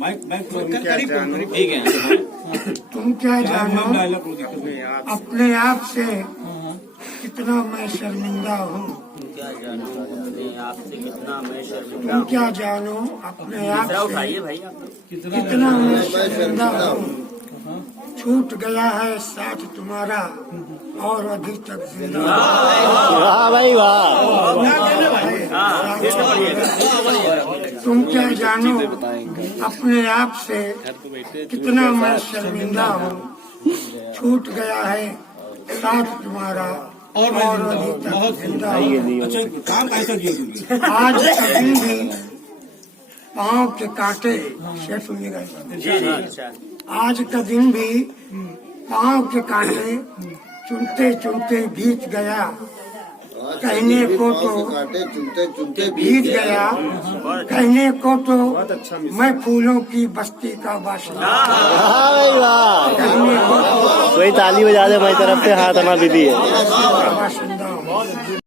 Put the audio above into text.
ठीक है। तुम क्या जानो अपने आप से कितना मैं शर्मिंदा हूँ। क्या जानो अपने आप से कितना मैं शर्मिंदा तुम क्या जानो अपने आप से उठाइए भाई आप। कितना मैं शर्मिंदा हूँ। छूट गया है साथ तुम्हारा और अभी तक जिंदा। वाह भाई वाह। तुम क्या जानो अपने आप से कितना मैं शर्मिंदा हूँ। छूट गया है साथ तुम्हारा और अभी तक जिंदा हूँ। अच्छा काम कैसा किया तुमने? आज कभी भी पाँव के कांटे शेर सुनिएगा। आज का दिन भी पाँव के कांटे चुनते चुनते बीत गया। कहने को तो चुनते बीत गया। कहने को तो मैं फूलों की बस्ती का बाशिंदा। वाह भाई वाह। कहने को तो कोई ताली बजा दे मेरी तरफ से, हाथ हमारा दीदी है। बाशिंदा हूँ।